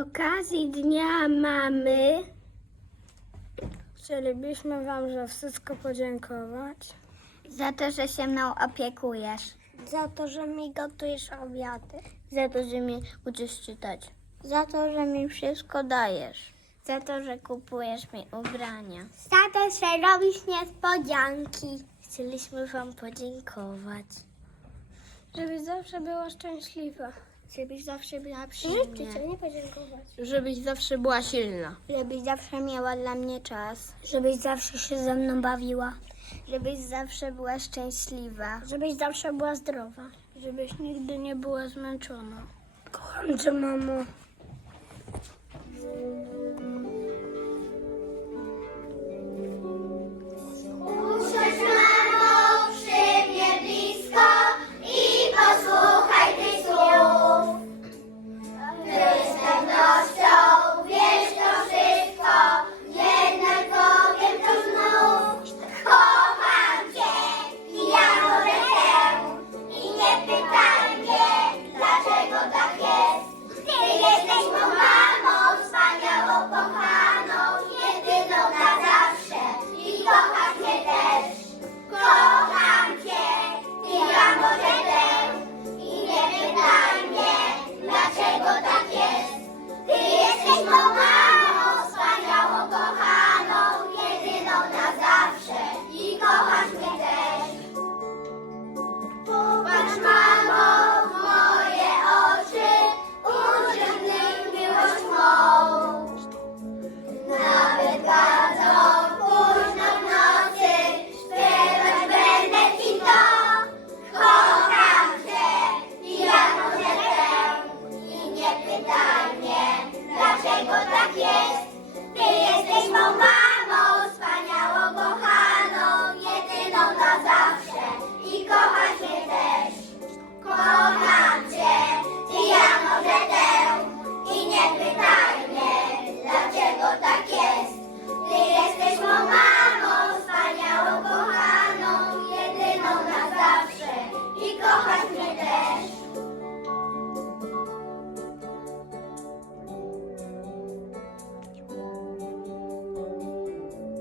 okazji Dnia Mamy chcielibyśmy Wam za wszystko podziękować. Za to, że się mną opiekujesz. Za to, że mi gotujesz obiady. Za to, że mi uczysz czytać. Za to, że mi wszystko dajesz. Za to, że kupujesz mi ubrania. Za to, że robisz niespodzianki. Chcieliśmy Wam podziękować. Żebyś zawsze była szczęśliwa. Żebyś zawsze była przy mnie. nie podziękować. Żebyś zawsze była silna. Żebyś zawsze miała dla mnie czas. Żebyś zawsze się ze mną bawiła. Żebyś zawsze była szczęśliwa. Żebyś zawsze była zdrowa. Żebyś nigdy nie była zmęczona. Kocham cię, mamo.